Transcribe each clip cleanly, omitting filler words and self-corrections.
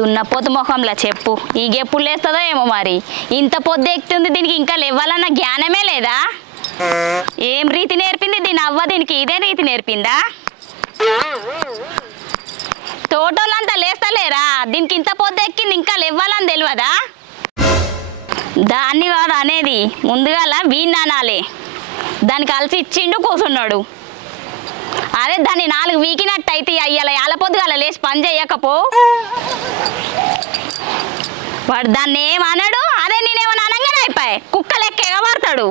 దున్నపోతు ముఖంలా చెప్పు ఈగెప్పుడు లేస్తుందో ఏమో మరి ఇంత పొద్దు ఎక్కుతుంది దీనికి ఇంకా లేవాలన్న జ్ఞానమే లేదా ఏం రీతి నేర్పింది దీని అవ్వ దీనికి ఇదే రీతి నేర్పిందా తోటోళ్ళంతా లేస్తలేరా దీనికి ఇంత పొద్దు ఎక్కింది ఇంకా లేవాలని తెలియదా దాన్ని కాదు అనేది ముందుగాల వీణ్ అనాలి దానికి కలిసి ఇచ్చిండు కూర్చున్నాడు అదే దాన్ని 4 వీకినట్టు అయితే అయ్యాల యాలపొద్దుగాల లేచి పని చేయకపో వాడు దాన్ని ఏమన్నాడు అదే నేనేమన్నా అనగానే అయిపోయి కుక్క లెక్క ఎగబడతాడు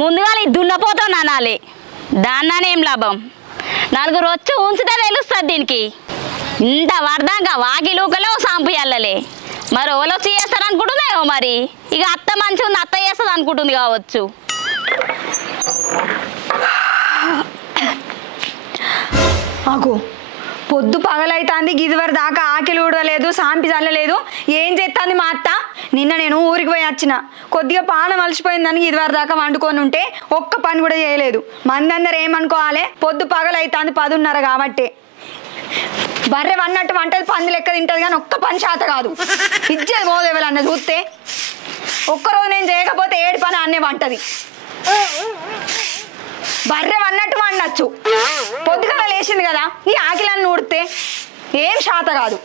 ముందుగా ఈ దున్నపోతాను అనాలి దాన్ని ఏం లాభం 4 వచ్చి ఉంచితే తెలుస్తుంది దీనికి ఇంత వరదాగా వాకిలూకలో సాంపు వెళ్ళలే మరి ఎవరు వచ్చి చేస్తారు అనుకుంటుందేమో మరి ఇక అత్త మంచిగా ఉంది అత్త చేస్తుంది అనుకుంటుంది కావచ్చు ఆకు పొద్దు పగలైతుంది గిదివర దాకా ఆకిలి ఊడవలేదు సాంపి చల్లలేదు ఏం చేస్తుంది మా అత్త నిన్న నేను ఊరికి పోయి వచ్చిన కొద్దిగా పానం అలసిపోయిందని గిదివర దాకా వండుకొని ఉంటే ఒక్క పని కూడా చేయలేదు మందందరూ ఏమనుకోవాలి పొద్దు పగలైతుంది 10:30 కాబట్టి బర్రె వన్నట్టు వంటది పంది లెక్క తింటుంది కానీ ఒక్క పని శాత కాదు ఇచ్చేది పోదు ఎవరన్నా చూస్తే ఒక్కరోజు నేను చేయకపోతే 7 పని అన్నే వంటది బర్రె వన్నట్టు వండచ్చు పొద్దుగల లేచింది కదా ఈ ఆకిలన్నీ ఊడితే ఏం శాత కాదు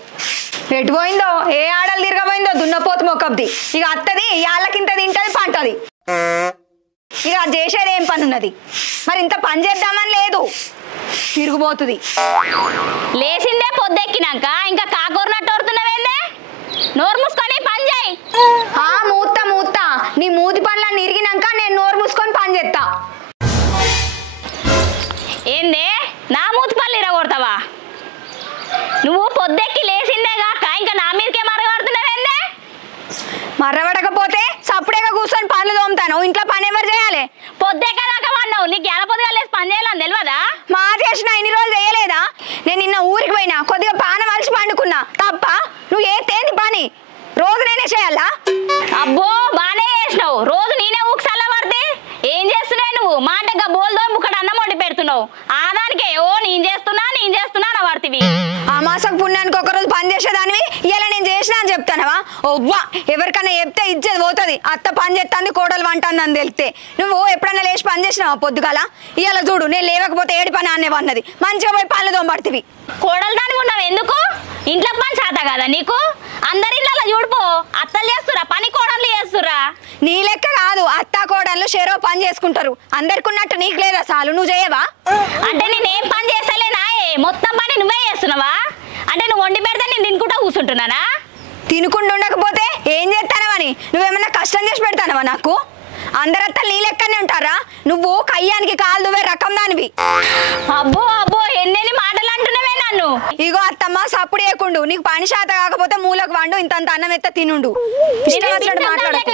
ఎటు పోయిందో ఏ ఆడలు తిరగబోయిందో దున్నపోతు మొక్కబ్ది ఇక అత్తది యాళ్ళకింత తింటది పంటది ఇక చేసేది ఏం పని ఉన్నది మరి ఇంత పని చేద్దామని లేదు తిరుగుపోతుంది లేచిందే పొద్దెక్కినాక ఇంకా కాకూరినట్టు ఓరుతున్నావేందే నోరు మూసుకొని పని చేయి మూత నీ మూతి పనులన్నీ ఇరిగినాక నేను నోరు మూసుకొని పని చేస్తా ఏందే నా మూతి పనులు ఇరగొడతావా నువ్వు పొద్దెక్కి లేచిందే కాక ఇంకా నా మీదకే మరగబడుతున్నావేందే మర్రబడకపోతే సప్పుడేగా కూర్చొని పనులు తోముతాను ఇంట్లో పని ఎవరు చేయాలి పొద్దెక్కదాకా వాడినావు నీకు ఎలపొద్దుగా లేసి పని చేయాలని తెలియదా మా చేసిన ఇన్ని రోజులు చేయలేదా నేను నిన్న ఊరికి పోయినా కొద్దిగా పానం అలసి పండుకున్నా తప్ప నువ్వు తేంది పని రోజు నేనే చేయాలా అబ్బో బానే చేసినావు రోజు నేనే ఊక్సల్లా పడితే ఏం చేస్తున్నావు నువ్వు మాటగా బోల్దో ముక్కడు అన్నం వండి పెడుతున్నావు ఆదానికే నేను చేస్తున్నా నా పడుతుంది ఆ మాసం పుణ్యానికి ఒకరోజు పని చేసేదానివి ఇలా నేను చేసినా అని చెప్తానవా ఒవ్వా ఎవరికైనా చెప్తే ఇచ్చేది పోతుంది అత్త పని చేస్తుంది కోడలు వంటుంది అని తెలిస్తే నువ్వు ఎప్పుడన్నా లేచి పని చేసినావా పొద్దుగాల ఇవాళ చూడు నేను లేవకపోతే 7 పని అనే అన్నది మంచిగా పోయి పనులు తోమబడుతుంది కోడలు దానికి ఉన్నావు ఎందుకు ఇంట్లో పని చేత కదా నీకు అందరి ఇళ్ళ చూడిపో అత్తలు చేస్తురా పని కోడళ్ళు చేస్తురా నీ లెక్క కాదు అత్త కోడళ్ళు షేరో పని చేసుకుంటారు అందరికి ఉన్నట్టు నీకు లేదా చాలు నువ్వు చేయవా అంటే నేనేం పని చేస్తలేనా మొత్తం పని నువ్వే చేస్తున్నావా అంటే నువ్వు వండి పెడితే నేను తినుకుంటా కూర్చుంటున్నానా తినుకుంటూ ఉండకపోతే ఏం చేస్తానవని నువ్వేమన్నా కష్టం చేసి పెడతానవా నాకు అందరత్తలు నీ లెక్కనే ఉంటారా నువ్వు కయ్యానికి కాలు దువ్వే రకం దానివి అబ్బో ఎన్నెన్ని మాటలు అంటున్నావే నన్ను ఇగో అత్తమ్మ సప్పుడు చేయకుండు నీకు పని శాత కాకపోతే మూలకు వండు ఇంత అన్నం ఎత్త తినుండు ఇష్టం వచ్చినట్టు మాట్లాడకు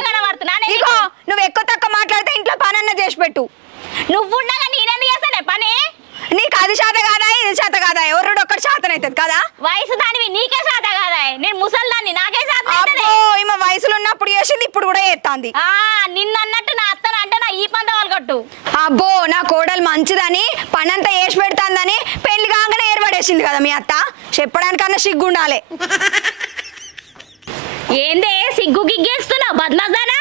ఇగో నువ్వు ఎక్కువ తక్కువ మాట్లాడితే ఇంట్లో పని అన్న చేసి పెట్టు నువ్వుండగా నేనెందుకు చేస్తానే పని నీకు అది శాత కాదా ఇది శాత కాదా ఎవరుడు ఒక్కటి శాతం అవుతుంది కదా వయసు దానివి నీకే శాత కాదా నేను ముసల్దాన్ని నాకే శాత ఈమె వయసులో ఉన్నప్పుడు చేసింది ఇప్పుడు కూడా చేస్తాంది నిన్నన్నట్టు నా అత్తను అంటే నా ఈ పంట వాళ్ళకొట్టు అబ్బో నా కోడలు మంచిదని పనంతా వేసి పెడతాందని పెళ్లి కాగానే ఏర్పడేసింది కదా మీ అత్త చెప్పడానికన్నా సిగ్గుండాలి ఏందే సిగ్గు గిగ్గేస్తున్నావు బద్మస్తానా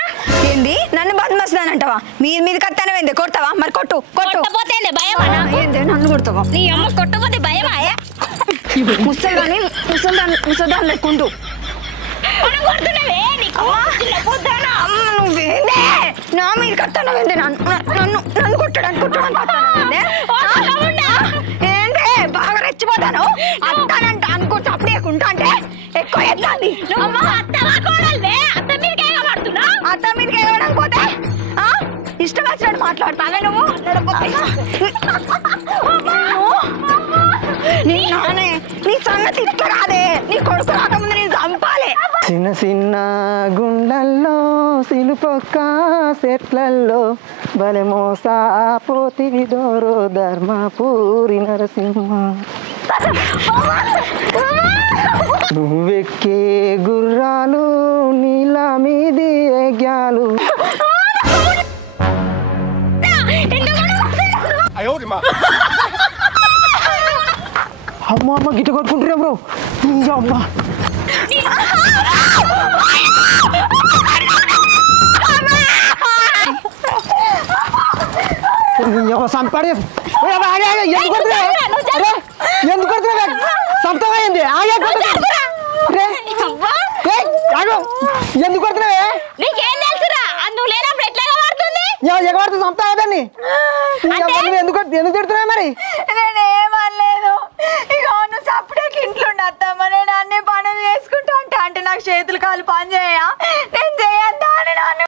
ఏంది నన్ను బద్మస్తానంటావా మీద కత్తానవేంది కొడతావా మరి కొట్టు కొట్టపోతే భయమా ఏంది నన్ను కొడతావా నీ అమ్మ కొట్టపోతే భయమా ముసల్దాన్ని ముసల్దాన్ని లెక్కుంటూ నువ్వేందే నా మీద కత్తానవేంది నన్ను కొట్టడానికి ఏందే బాగా రెచ్చిపోతాను అత్తానంట అనుకో చప్పడేకుంటా అంటే ఎక్కువ ఎత్తాంది అత్త మీదకి ఎగవడం పోతే ఇష్టం వచ్చినట్టు మాట్లాడతావే నువ్వు నీ నానే నీ సంగతి ఇట్లా కాదే నీ కొడుకు రాకముందు నేను చంపాలి చిన్న చిన్న గుండల్లో సిలుపొక్క చెట్లల్లో బలె మోసా పోతివి దోరో ధర్మపూరి నరసింహ నువ్వెక్కే గుర్రాలు నీళ్ళ మీది ఎగ్యాలు అమ్మ గిట్ట కొట్టుకుంటున్నా బ్రో అమ్మ సంపాడి ఎందుకు కొడుతున్నావే సంతమైంది ఎందుకు కొడుతున్నావే నీకేం తెలుసురా నువ్వు లేనప్పుడు ఎట్లాగా వాడుతుంది ఎగబడుతుంది సంతాన్ని ఎందుకు తిడుతున్నావు మరి నేనేమనలేదు ఇక నువ్వు సపరేట్ ఇంట్లో ఉండమ్మా నేను అన్ని పనులు చేసుకుంటా అంటే నాకు చేతులు కాలు పని చేయ నేను చేయద్దా అని నన్ను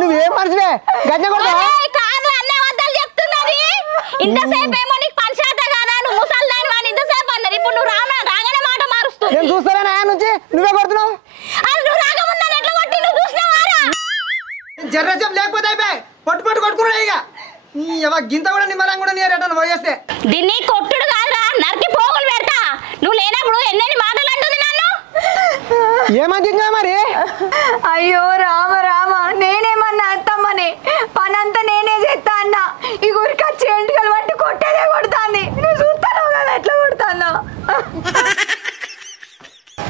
నువ్వేం మనిషివే గజ్జ కొడతావా కాదు అన్నీ అబద్ధాలు చెప్తున్నది ఇంతసేపు ఏమో నీకు పంచాయత కాదా నువ్వు ముసలి దాని వాడిని ఇంతసేపు అన్నది ఇప్పుడు నువ్వు రాగానే మాట మారుస్తుంది నేను చూస్తానా ఆయన నుంచి నువ్వే కొడుతున్నావు నువ్వు రాకముందు ఎట్లా కొట్టి నువ్వు చూసినావారా జర్రసేపు లేకపోతే అయిపోయి పట్టు కొట్టుకున్నాడు ఇక గింత కూడా నిమ్మలం కూడా నీ రేటను పోయేస్తే దీన్ని కొట్టుడు కాదురా నరికి పోగులు పెడతా నువ్వు లేనప్పుడు ఎన్నెన్ని మాటలు అంటుంది నన్ను ఏమంటుందా మరి అయ్యో రామ రామ నేనేమన్నా అత్తమ్మని పనంతా నేనే చేస్తా అన్న ఈ ఊరికి వచ్చి ఎంటికలు పట్టి కొట్టేదే కొడుతుంది నువ్వు చూస్తాను కదా ఎట్లా కొడుతుందో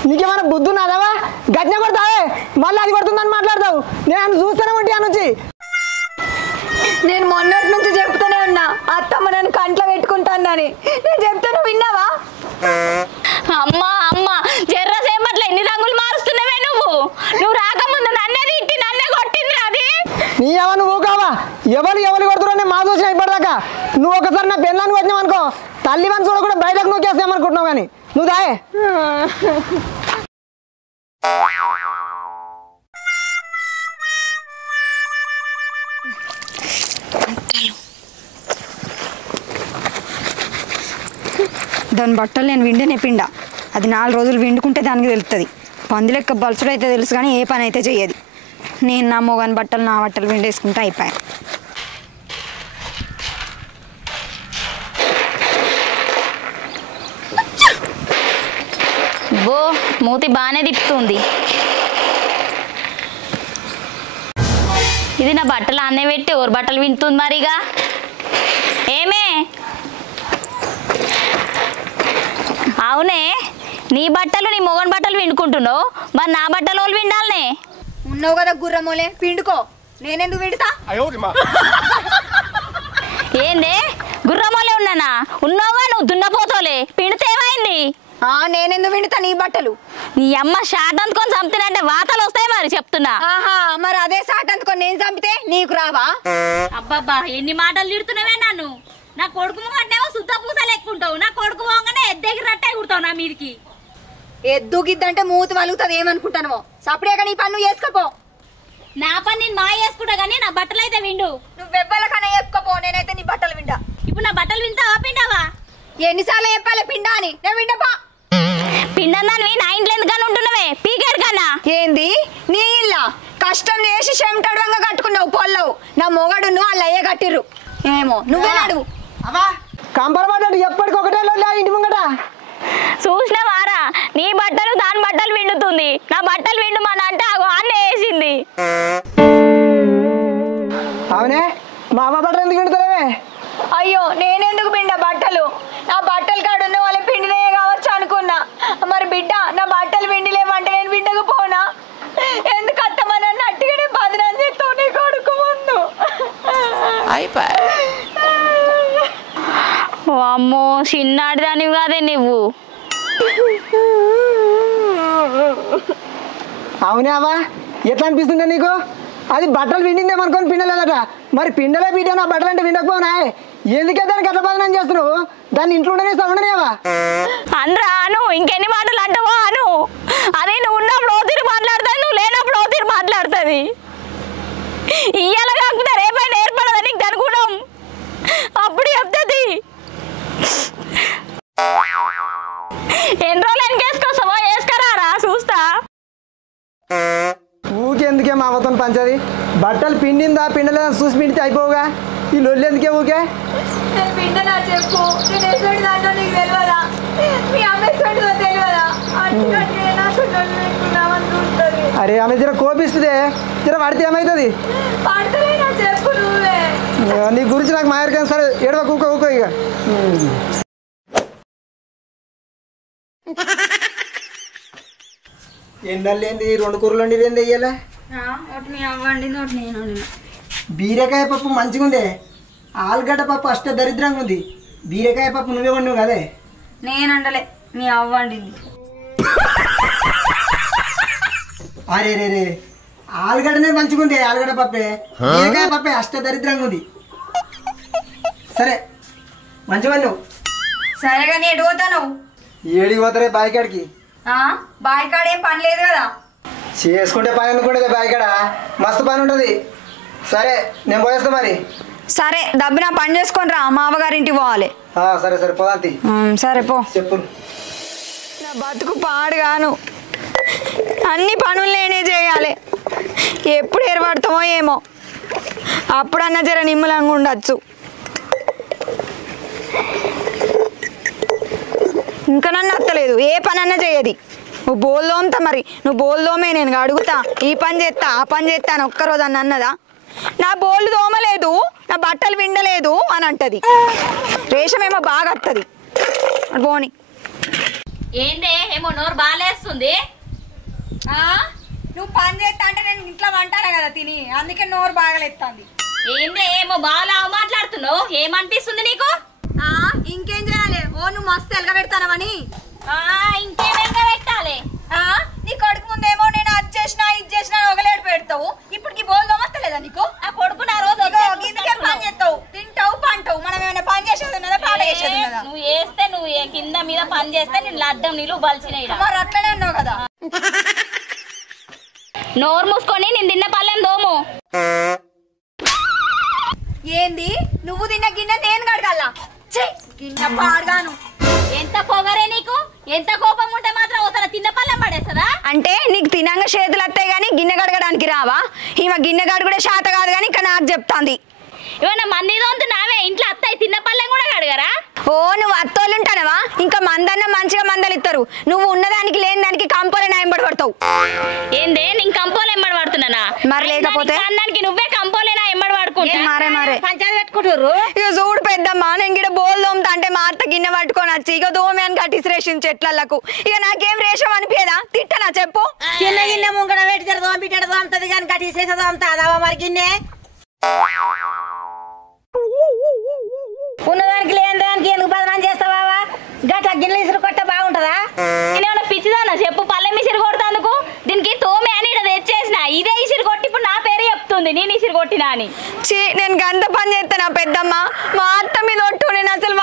నీకేమైనా బుద్ధి ఉన్నదావా గజ్జ కొడతావే మళ్ళీ అది కొడుతుందని మాట్లాడతావు నేను చూస్తానే ఉంటే ఆ నుంచి నేను మొన్నటి నుంచి చెప్తూనే ఉన్నా అత్తమ్మ నన్ను కంట్లో పెట్టుకుంటానని నేను చెప్తే నువ్వు విన్నావా అమ్మా అమ్మ జర్రసేపట్ల ఎన్ని రంగులు మారుస్తున్నావే నువ్వు రాకముందు నన్నే తిట్టి నన్నే కొట్టింది అది నీ ఎవరు నువ్వు కావా ఎవరు కొడుతున్నా మా చూసిన ఇప్పటిదాకా నువ్వు ఒకసారి నా పెళ్ళాన్ని కొట్టినావు అనుకో తల్లి వని చూడకుండా బయటకు నూకేస్తామనుకుంటున్నావు కానీ నువ్వు దాయే దాని బట్టలు నేను విండేనే పిండా అది 4 రోజులు విండుకుంటే దానికి తెలుస్తుంది పంది లెక్క బలుసుడు అయితే తెలుసు కానీ ఏ పని అయితే చెయ్యదు నేను నా మొగని బట్టలు నా బట్టలు విండేసుకుంటే అయిపోయాయి బో మూతి బాగానే తిప్పుతుంది ఇది నా బట్టలు అన్నే పెట్టి ఎవరు బట్టలు వింటుంది మరిగా ఏమే అవునే నీ బట్టలు నీ మొగన్ బట్టలు విండుకుంటున్నావు మరి నా బట్టలు వాళ్ళు విండాలనే ఉన్నావు కదా గుర్రమోలే పిండుకో నేనెందుకు విండుతా ఏందే గుర్రమోలే ఉన్నానా ఉన్నావుగా నువ్వు దున్నపోతోలే పిండితే ఏమైంది నేనెందుకు విండుతా నీ బట్టలు నీ అమ్మ షాట్ అందుకొని చంపుతానంటే వాతలు వస్తాయి మరి చెప్తున్నా ఆహా మరి అదే సాట్ అందుకొని నేను చంపితే నీకు రావా అబ్బబ్బా ఎన్ని మాటలు తిడుతున్నావే నన్ను నా కొడుకు ముంగటేమో శుద్ధ పూసలు ఎక్కుంటావు నా కొడుకు పోగానే ఎద్దెగి రట్టే కుడతావు నా మీదికి ఎద్దు గిద్దంటే మూతి వలుగుతుంది ఏమనుకుంటాను సపరేగా నీ పన్ను చేసుకోపో నా పని నేను మా వేసుకుంటా కానీ నా బట్టలు అయితే విండు నువ్వెవ్వలకన్నా చెప్పుకోపో నేనైతే నీ బట్టలు విండా ఇప్పుడు నా బట్టలు వింటావా పిండావా ఎన్నిసార్లు చెప్పాలి పిండా అని నేను విండపా పిండన్నాను నా ఇంట్లో ఎందుకని ఉంటున్నావే పీకేడు కన్నా ఏంది నీ ఇల్లా కష్టం చేసి చెమటడంగా కట్టుకున్నావు పొల్లవు నా మొగడు నువ్వు వాళ్ళు అయ్యే కట్టిర్రు ఏమో నువ్వే నడువు కంపరపడ్డాడు ఎప్పటికి ఒకటే ఇంటి ముంగట చూసిన వారా నీ బట్టలు దాని బట్టలు విండుతుంది నా బట్టలు విండుమని అంటే అన్న వేసింది అవునే మా అమ్మ బట్టలు ఎందుకు వింటుతావే అయ్యో నేనెందుకు పిండా బట్టలు నా బట్టలు కాడు ఉన్న వాళ్ళ పిండినే కావచ్చు అనుకున్నా మరి బిడ్డ నా బట్టలు పిండిలేమంటే నేను పిండకపోనా ఎందుకు అత్తమని అట్టిగానే బదనం చేస్తావు నీ కొడుకు ముందు అమ్మో చిన్నాడి దానివి కాదే నువ్వు అవునే అవ్వా ఎట్లా అనిపిస్తుందా నీకు అది బట్టలు పిండిందేమనుకొని పిండలేదట మరి పిండలే బిడ్డ నా బట్టలు అంటే పిండకపోనా ఎందుకే దానికి ఎట్లా బదనం చేస్తున్నావు దాన్ని ఇంట్లో ఉండనేవా అనరా అను ఇంకెన్ని మాటలు అంటావో అను అదే నువ్వు ఉన్నప్పుడు ఓతిరి మాట్లాడుతుంది నువ్వు లేనప్పుడు ఓతిరి మాట్లాడుతుంది ఇయ్యాల కాకుండా రేపైనా ఏర్పడదా నీకు అనుకున్నాం అప్పుడు చెప్తుంది ఎన్ని రోజులు వెనకేసుకొస్తావో వేసుకరారా చూస్తా ఊకెందుకే మా అవతల పంచది బట్టలు పిండిందా పిండలేదా చూసి పిండితే అయిపోవుగా ఈ లొల్లి ఎందుకే ఊకే నేను పిండనా చెప్పు నేను ఎటువంటి దాంట్లో నీకు తెలియదా మీ అమ్మ ఎటువంటిదో తెలియదా అట్టుకంటే నాకు పెట్టుకున్నామనుకుంటుంది అరే ఆమె జర కోపిస్తుంది జర పడితే ఏమవుతుంది పడతలేనా చెప్పు నువ్వే నీ గురించి నాకు మాయర్ సరే ఏడవ ఊకో ఇక ఎండలేంది 2 కూరలు వండి ఏంది వెయ్యాలా ఒకటి మీ అవ్వండి ఒకటి నేను బీరకాయ పప్పు మంచిగా ఉంది, ఆలుగడ్డ పప్పు అష్ట దరిద్రంగా ఉంది. బీరకాయ పప్పు నువ్వే వండివు కదే. నేను వండలే, మీ అవ్వ వండింది. అరే రే రే, ఆలుగడ్డనే మంచిగా ఉంది, ఆలుగడ్డ పప్పే. బీరకాయ పప్పే అష్ట దరిద్రంగా ఉంది. సరే మంచిగా నువ్వు. సరేగా నీ ఎటు పోతాను? ఏడికి పోతారే బాయికాడికి? బాయికాడ ఏం పని లేదు కదా. చేసుకుంటే పని అనుకుంటే బాయికాడ మస్తు పని ఉంటుంది. సరే నేను పోయేస్తా మరి. సరే దబ్బున పని చేసుకొని రా, మా అవ్వగారింటికి పోవాలి. సరే సరే పోదాంతి. సరే పో. చెప్పు. నా బతుకు పాడుగాను, అన్ని పనులు నేనే చేయాలి. ఎప్పుడు ఏర్పడతామో ఏమో, అప్పుడన్నా జర నిమ్మలంగా ఉండొచ్చు. ఇంకా నన్ను అత్తలేదు, ఏ పని అన్నా చేయది. నువ్వు బోల్దోమ్తా, మరి నువ్వు బోల్దోమే నేను అడుగుతా, ఈ పని చేస్తా ఆ పని చేస్తా అని ఒక్కరోజు అని అన్నదా? నా బోళ్ళు దోమలేదు, నా బట్టలు విండలేదు అని అంటది. రేషమేమో బాగా వస్తుంది. పోని. ఏందే ఏమో నోరు బాలేస్తుంది. నువ్వు పని చేస్తా అంటే నేను ఇంట్లో వంటాను కదా తిని, అందుకే నోరు బాగలేస్తుంది. ఏందే ఏమో బాగా మాట్లాడుతున్నావు, ఏమనిపిస్తుంది నీకు? ఇంకేం చేయాలి? నువ్వు మస్తు ఎలగబెడతానవని. ఇంకేమేంగా పెట్టాలి? నీ కొడుకు ముందేమో నేను అది చేసినా ఇది చేసినా ఒకలేడు పెడతావు, ఇప్పటికి బోల్ దోమస్తలేదా నీకు? ఆ కొడుకు నా రోజు ఇందుకే పని చేస్తావు, తింటావు పంటావు. మనం ఏమైనా పని చేసేది ఉన్నదా, పాట చేసేది ఉన్నదా? నువ్వు చేస్తే నువ్వు కింద మీద పని చేస్తే నేను అడ్డం నీళ్ళు బలిచినాయి. మరి అట్లనే ఉన్నావు కదా. నోరు మూసుకొని నేను తిన్న పల్లెం దోము. ఏంది నువ్వు తిన్న గిన్నె నేను కడగల్లా? గిన్నె పాడగాను. ఎంత పొగరే నీకు, ఎంత కోపం ఉంటే మాత్రం ఒకసారి తిన్న పల్లెం పడేస్తుందా? అంటే నీకు తినంగా చేతులు వస్తాయి కానీ గిన్నె కడగడానికి రావా? ఈమె గిన్నె కడుగుడే శాత కాదు కానీ ఇంకా నాకు చెప్తాంది. ఏమన్నా మంది దొంతు నావే ఇంట్లో అత్తాయి తిన్న పల్లెం కూడా కడగరా? నువ్వు అత్తోళ్ళు ఉంటానవా? ఇంకా మందన్న మంచిగా మందలు ఇస్తారు, నువ్వు ఉన్నదానికి లేని దానికి కంపోలే నాయంబడి పడతావు. ఏందే నేను కంపోలు ఎంబడి పడుతున్నానా? మరి లేకపోతే అన్నానికి నువ్వే కంపోలేనా ఎంబడి పడుకుంటా? మారే పంచాయతీ పెట్టుకుంటారు. ఇక చూడు పెద్దమ్మా, నేను గిడ బోల్ దోమతా అంటే మా అత్త గిన్నె పట్టుకొని వచ్చి ఇక దోమే అని కట్టిసి రేషన్ చెట్లకు. ఇక నాకేం రేషం అనిపించదా? తిట్టనా చెప్పు? చిన్న గిన్నె ముంగడ పెట్టి దోమిట దోమతుంది కానీ కట్టిసేసే దోమతాదా మరి గిన్నె? ఉన్నదానికి లేని దానికి ఎందుకు బదనాం చేస్తావా? గట్ల గిన్నెలు ఇసురు కొట్ట బాగుంటదా? నేనేమన్నా పిచ్చిదానా చెప్పు? పల్లెం ఇసిరు కొడతాందుకు దీనికి తోమే అని ఇక్కడ తెచ్చేసిన, ఇదే ఇసిరు కొట్టి ఇప్పుడు నా పేరు చెప్తుంది నేను ఇసిరు కొట్టినా అని. నేను గంత పని చేస్తానా పెద్దమ్మ? మా అత్త మీద ఒట్టు, నేను అసలు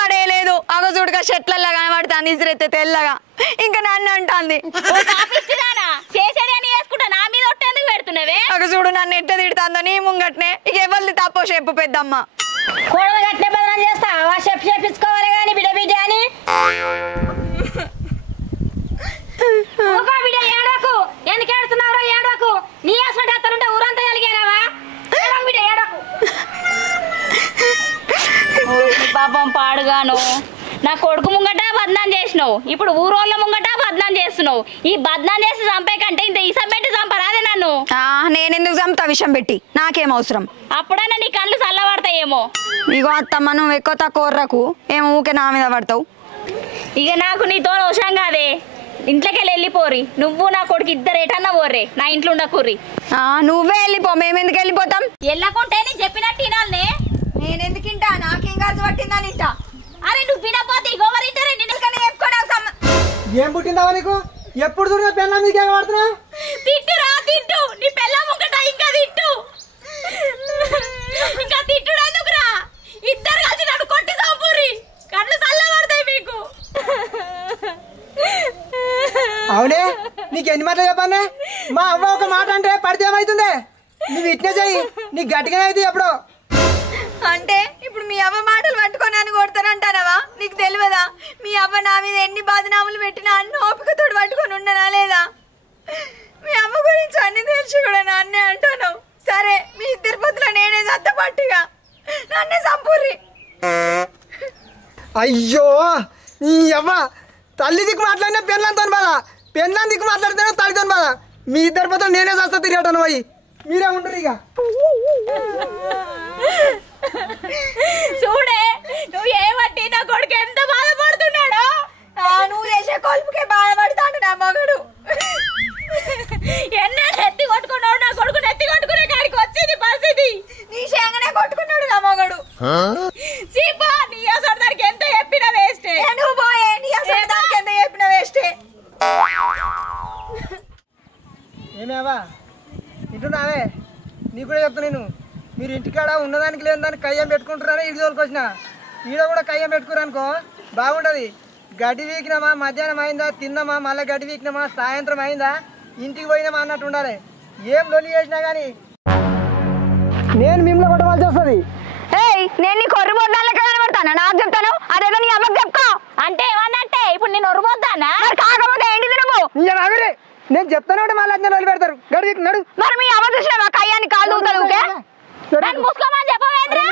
పడేయలేదు. అగ చూడగా చెట్లల్లో కనబడుతుంది ఇసిరెత్తే తెల్లగా, ఇంకా నన్ను అంటుంది. చేసేది అని చేసుకుంటా నా మీద ఒట్టు ఎందుకు పెడుతున్నావే? అగ చూడు నన్ను ఎట్ట తిడుతుందో నీ ముంగట్నే. ఇక ఎవరిది తప్పో చెప్పు పెద్దమ్మ. కోడలు గట్టినే బదనాం చేస్తావా? చెప్పించుకోవాలి కానీ బిడ్డ బిడ్డ అని. బిడ్డ ఏడవకు, ఎందుకు ఏడుతున్నావు? ఏడవకు, నీ అసలు అత్తలుంటే ఊరంతా కలిగారావా? బిడ్డ ఏడవకు. పాపం పాడుగాను, నా కొడుకు ముంగట బద్నాం చేసినావు, ఇప్పుడు ఊరోళ్ళ ముంగట బద్నాం చేస్తున్నావు. ఈ బద్నాం చేసి చంపే కంటే ఇంత ఇసం పెట్టి చంపరాదే నన్ను. నేనెందుకు చంపుతా విషం పెట్టి? నాకేం అవసరం? అప్పుడన్నా నీ కళ్ళు చల్లబడతాయేమో. ఇగో అత్తమ్మ, నువ్వు ఎక్కువ తక్కువ ఏమో ఊకే నా మీద పడతావు. ఇక నాకు నీతో అవసరం కాదే, ఇంట్లోకి వెళ్ళిపోరి. నువ్వు నా కొడుకు ఇద్దరు ఏటన్నా పోర్రే, నా ఇంట్లో ఉండకూర్రి. నువ్వే వెళ్ళిపో, మేమెందుకు వెళ్ళిపోతాం? వెళ్ళకుంటే నేను చెప్పినట్టు వినాలనే. నేనెందుకు వింటా? నాకేం ఖర్చు పట్టిందని ఇంటా. అరే నువ్వు వినపోతే ఇగోవరింటారే నేను ఏం పుట్టిందావా నీకు? ఎప్పుడు చూడ పెళ్ళ మీకే పడుతున్నా? తిట్టురా తిట్టు, నీ పెళ్ళ ముంగట ఇంకా తిట్టు, ఇంకా తిట్టుడు ఎందుకురా? ఇద్దరు కలిసి నన్ను కొట్టి చంపుర్రి, కళ్ళు చల్లబడతాయి మీకు. అవునే, నీకు ఎన్ని మాటలు చెప్పానే? మా అవ్వ ఒక మాట అంటే పడితే ఏమవుతుంది? నువ్వు ఇట్నే చెయ్యి, నీకు గట్టిగానే అయితే ఎప్పుడు. అంటే ఇప్పుడు మీ అవ్వ మాటలు పట్టుకొని అని కొడతానంటానవా? నీకు తెలియదా మీ అవ్వ నా మీద ఎన్ని బాధనాములు పెట్టినా అన్ని ఓపికతో పట్టుకొని ఉండనా లేదా? మీ అమ్మ గురించి అన్ని తెలిసి కూడా నన్నే అంటాను. సరే మీ ఇద్దరి పొద్దులో నేనే సత్త పట్టిగా నన్నే సంపూర్రి. అయ్యో నీ అవ్వ, తల్లి దిక్కు మాట్లాడినా పెళ్ళంతో బాధ, పెళ్ళం దిక్కు మాట్లాడితేనే తల్లితో బాధ. మీ ఇద్దరి పొద్దులు నేనే సస్తా తిరిగటాను పోయి, మీరే ఉండరు ఇక. చూడే నువ్వు ఏమట్టి నా కొడుకు ఎంత బాధపడుతున్నాడో. నువ్వు చేసే కొలుపుకే బాధపడతాడు నా మగడు. ఎన్న నెత్తి కొట్టుకున్నాడు నా కొడుకు, నెత్తి కొట్టుకునే కాడికి వచ్చింది పరిస్థితి. చీపా నీ అసలు ఎంత చెప్పినా వేస్టే నువ్వు పోయే నీ అసలు దానికి ఎంత చెప్పిన వేస్టే. ఏమేవా ఇంటున్నావే నీకు కూడా చెప్తా నేను మీరు ఇంటికాడ ఉన్నదానికి లేని దానికి కయ్యం పెట్టుకుంటున్నారా ఇటు తోలుకొచ్చిన ఈడ కూడా కయ్యం పెట్టుకురనుకో బాగుంటుంది. గడ్డి వీకినామా మధ్యాహ్నం అయిందా తిన్నామా మళ్ళీ గడ్డి వీకినామా సాయంత్రం అయిందా ఇంటికి పోయినామా అన్నట్టు ఉండాలి. ఏం లొల్లి చేసినా కానీ నేను మిమ్మల్ని కొట్టవలసి వస్తుంది. ఏయ్ నేను నీ కొర్రు బొద్దాలే కనబడతానా? నాకు చెప్తాను అదేదో నీ అమ్మకి చెప్పుకో. అంటే ఏమన్నట్టే ఇప్పుడు నేను ఒరుబోద్దానా? కాకపోతే ఏంటిది నువ్వు? ఆవిరే నేను చెప్తాను అంటే మళ్ళీ అజ్ఞానాలు పెడతారు గడ్డి వీకి నడు. మరి మీ అమ్మ చూసినావా కయ్యాన్ని కాలు దూతాడు ఊకే? దాన్ని మూసుకోమని చెప్పవేంద్రా?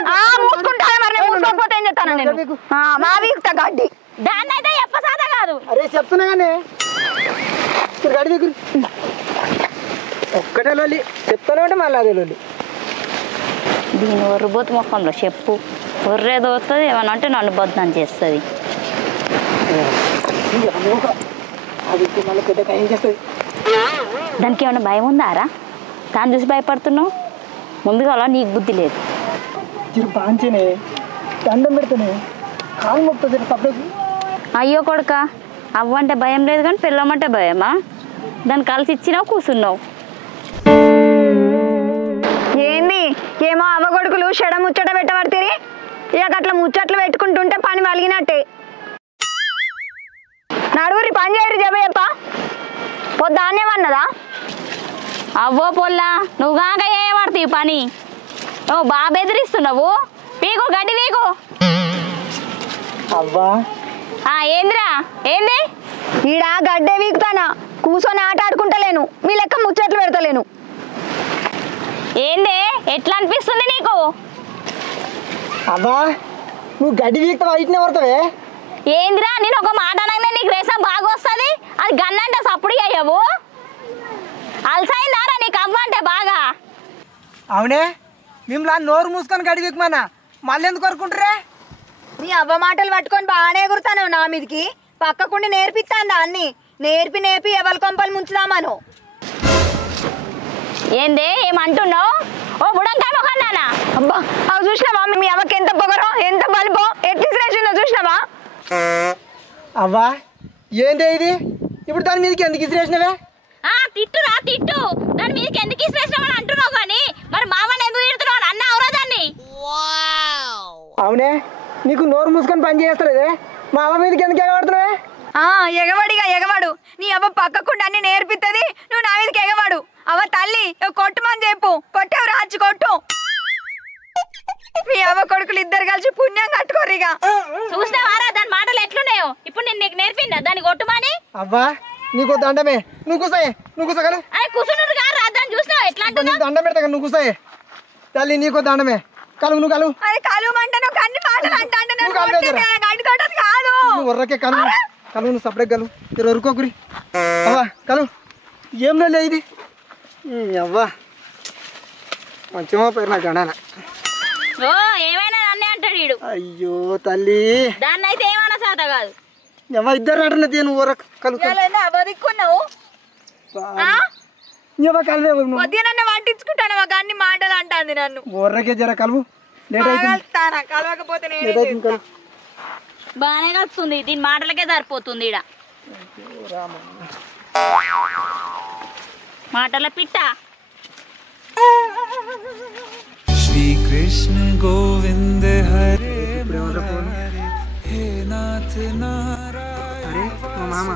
మూసుకుంటాను మరి నేను మూసుకోకపోతే ఏం చెప్తాను నేను? మా వీక్తా గడ్డి దాన్ని అయితే చెప్పసాద కాదు. అరే చెప్తున్నా కానీ గడ్డి వీకు ఒక్కటే లొల్లి చెప్తాను అంటే మళ్ళీ అదే లొల్లి. దీని ఒర్రబోతు ముఖంలో చెప్పు ఒర్రేది వస్తుంది ఏమన్నా అంటే నన్ను బద్నాం చేస్తుంది. అది మళ్ళీ పెద్ద ఏం చేస్తుంది. దానికి ఏమన్నా భయం ఉందారా? దాన్ని చూసి భయపడుతున్నావు? ముందుగా అలా నీకు బుద్ధి లేదు. బాంచేనే దండం పెడితేనే కాలు మొక్కుతుంది సపరేట్. అయ్యో కొడుక అవ్వంటే భయం లేదు కానీ పిల్లమంటే భయమా? దాన్ని కలిసి ఇచ్చినావు కూర్చున్నావు. ఏంది ఏమో అవ్వ కొడుకులు చెడ ముచ్చట పెట్టబడితే ఇక అట్లా ముచ్చట్లు పెట్టుకుంటుంటే పని వలిగినట్టే. నడుగురి పని చేయరు చెప్ప పొద్దాన్నేమన్నదా? అవ్వో పొల్లా నువ్వు కాక చేయబడతావు పని. ఓ బాగా బెదిరిస్తున్నావు. పీకు గడ్డి పీకు. అవ్వా ఏందిరా ఏంది? ఈడ గడ్డే వీకుతానా కూర్చొని ఆట ఆడుకుంటలేను మీ లెక్క ముచ్చట్లు పెడతలేను. ఏందే ఎట్లా అనిపిస్తుంది నీకు? అవ్వా నువ్వు గడ్డి వీక్తా ఇట్నే పడతావే. ఏందిరా నేను ఒక మాట అనగానే నీకు రేసం బాగా వస్తుంది. అది గన్నంటే సప్పుడు అయ్యావు. అలసైందారా నీకు అవ్వ అంటే బాగా? అవునే మిమ్మల్ని నోరు మూసుకొని గడ్డి వీకమన్నా మళ్ళీ ఎందుకు కొరుకుంటారే? నీ అవ్వ మాటలు పట్టుకొని బాగానే ఎగురుతాను నా మీదకి. పక్కకుండి నేర్పిస్తాను దాన్ని. నేర్పి నేర్పి ఎవరి కొంపలు ముంచుదామను. ఏందే ఏమంటున్నావు? ఓ బుడంకాయ మొహన్నానా? అబ్బా అవి చూసినావా మీ అవ్వకి ఎంత పొగరో ఎంత బలుపో ఎట్టి శ్రేషిందో చూసినావా? అవ్వా ఏంటి ఇది ఇప్పుడు దాని మీదకి ఎందుకు ఇసిరేసినవే? తిట్టురా తిట్టు. దాని మీదకి ఎందుకు ఇసిరేసినావు అని అంటున్నావు కానీ మరి మామని ఎందుకు తిడుతున్నావు అని అన్నావురా దాన్ని? అవునే నీకు నోరు మూసుకొని పని చేస్తలేదే మా అవ్వ మీదకి ఎందుకు ఎగబడుతున్నావే? ఎగవాడిగా ఎగవాడు. నీ అవ్వ పక్కకుండా అన్ని నేర్పిస్తుంది నువ్వు నా మీదకి ఎగవాడు. అవ్వ తల్లి కొట్టుమని చెప్పు. కొట్టావు రాచి కొట్టు. మీ అవ్వ కొడుకులు ఇద్దరు కలిసి పుణ్యం కట్టుకోరిగా. చూసినావారా దాని మాటలు ఎట్లున్నాయో? ఇప్పుడు నేను నీకు నేర్పిందా దాన్ని కొట్టుమని? అవ్వా నీకు దండమే. నువ్వు కూసాయే నువ్వు కూసగలు. అది కూర్చున్నారు కాదు దాన్ని చూసినావు ఎట్లా అంటున్నావు? దండం పెడతా నువ్వు కూసాయే తల్లి నీకు దండమే. కలువు నువ్వు కలువు. అది కలువమంటే నువ్వు అన్ని మాటలు అంటే కాదు. నువ్వు ఉర్రకే కలువు కలువు నువ్వు సపరేట్ కలువు మీరు ఉరుకోకురి. అవ్వా కలువు ఏం లే ఇది అవ్వా మంచిగా పేరు నాకు అడాల. ఓ ఏమైనా నన్నే అంటాడు వీడు. అయ్యో తల్లి దాన్ని అయితే ఏమన్నా సాత కాదు. అవ్వ ఇద్దరు అంటున్నది నువ్వు ఉర్ర కలువు అవదిక్కున్నావు కలువే నన్ను వంటించుకుంటాను ఒక అన్ని మాటలు అంటాంది నన్ను. ఉర్రకే జర కలువు లేట్ అవుతుంది. కలవకపోతే లేట్ అవుతుంది కలువు. బాగానే కలుస్తుంది దీని మాటలకే సరిపోతుంది ఈడ మాటల పిట్ట. श्रीकृष्ण गोविंद हरे हे नाथ नारायण. మామ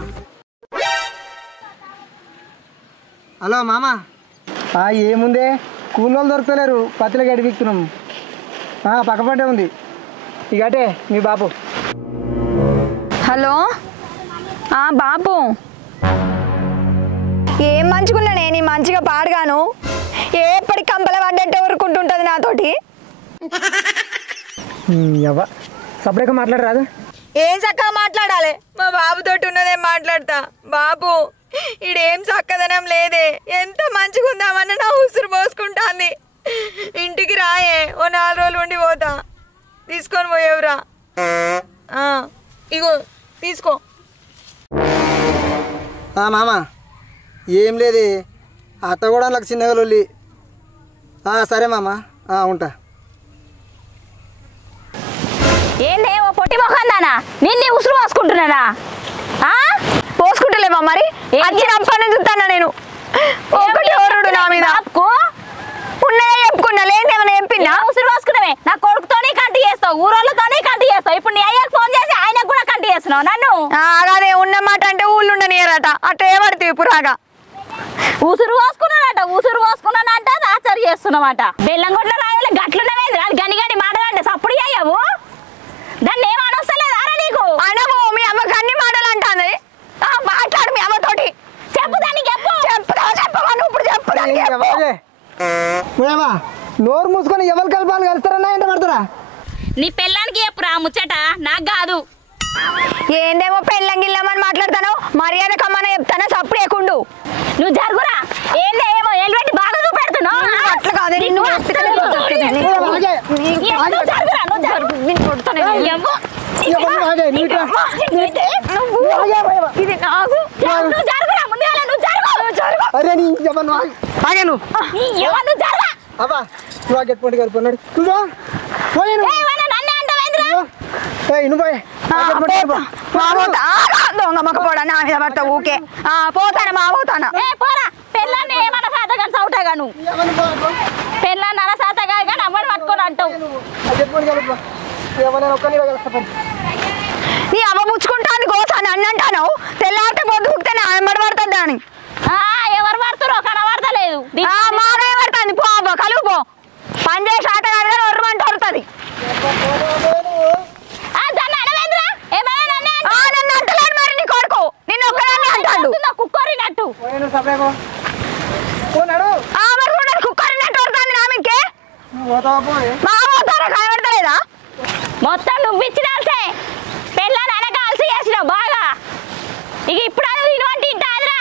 హలో మామ ఏముందే కూలోళ్ళు దొరుకుతలేరు పత్తిలో గడి బిక్తున్నాం. పక్కపట్టే ఉంది ఇకటే మీ బాపు. హలో బాపు ఏం మంచుకున్నానే నీ మంచిగా పాడగాను. ఎప్పటి కంపల పడ్డంటే ఊరుకుంటుంటది నాతోటి. అవ్వ సపరేట్గా మాట్లాడరాదు. ఏం చక్కగా మాట్లాడాలి మా బాబుతోటి ఉన్నదేం మాట్లాడతా. బాబు ఈడేం చక్కదనం లేదే. ఎంత మంచిగా ఉందామన్న నా ఉసురు పోసుకుంటాంది. ఇంటికి రాయే ఓ 4 రోజులు ఉండి పోతా. తీసుకొని పోయేవురా. ఇగో తీసుకో. మామ ఏం లేదు అత్త కూడా నాకు చిన్నగా లొల్లి. సరే మామ ఉంటా. ఏందే ఓ పొట్టి మొఖందానా నిన్ను ఉసురు పోసుకుంటున్నానా పోసుకుంటలేమా మరి వచ్చినప్పటి నుంచి చూస్తానా నేను ఒకటి ఎవరుడు నా మీద ఉన్నదే చెప్పుకున్నా లేని ఏమైనా చెప్పిందా ఉసురు పోసుకున్నావే నా కొడుకుతోనే కంటి చేస్తావు ఊరోళ్ళతోనే కంటి చేస్తావు ఇప్పుడు నీ అయ్యకు ఫోన్ చేసి ఆయనకు కూడా కంటి చేస్తున్నావు నన్ను అదే ఉన్నమాట అంటే ఊళ్ళు ఉండనియరట అట్ట ఏమడుతుంది పురాగా ఉసురు పోసుకున్నానంట ఆచారి చేస్తున్నామంట బెల్లంగొడ్ల రాయలే గట్లున్నవే గని గని మాటలంటే సప్పుడు అయ్యావు దాన్ని ఏం అనొస్తలేదారా నీకు అనవు మీ అమ్మకి అన్ని మాటలు అంటాను మాట్లాడు మీ అమ్మతోటి చెప్పు దానికి చెప్పమను ఇప్పుడు చెప్పు దానికి చెప్పు. నోరు మూసుకొని ఎవరు కలపాలి కలుస్తారన్నా ఎంత పడతారా నీ పెళ్ళానికి చెప్పురా ముచ్చట నాకు కాదు ఏందేమో పెళ్ళంగిల్లమని మాట్లాడతాను మర్యాద కమ్మన చెప్తాను సప్పుడు ఎకుండు నువ్వు జరుగురా ఏందేమో ఎల్లుబెట్టి బాగా చూపెడుతున్నావు అట్లా కాదే నిన్ను ఇది నాకు అరే నీ చెప్పను ఆగే నువ్వు అబ్బా నువ్వు గెట్టుకుంటే కలుపుకున్నాడు నువ్వు పోయాను దొంగ మొక్క పోడా నా మీద పడతా ఊకే పోతాను మా పోతాను పోరా పెళ్ళాన్ని ఏమన్నా సాతగాని సౌటగా నువ్వు పెళ్ళాన్ని అలా సాతగా కానీ అమ్మని పట్టుకొని అంటావు నీ అమ్మ పుచ్చుకుంటాను కోసాను అన్నంటాను తెల్లారితే పొద్దు ఊకితే నా అమ్మడి పడుతుంది దాని ఎవరు పడుతురో కనబడతలేదు మాదే పడుతుంది పో అవ్వ కలుపు పో పని చేసి ఆట కాదు ఒర్రమంటే వరుతుంది నన్ను అంటలేడు మరి నీ కొడుకు నిన్ను ఒక్కదాన్ని అంటాడు కుక్కరినట్టు మరి కుక్కరినట్టు వరుతుంది నా మీకే మా పోతారా కనబడతలేదా మొత్తం నువ్వు ఇచ్చినాల్సే పెళ్ళని అనకాల్సి చేసినావు బాగా ఇక ఇప్పుడు ఇటువంటి ఇంటాదిరా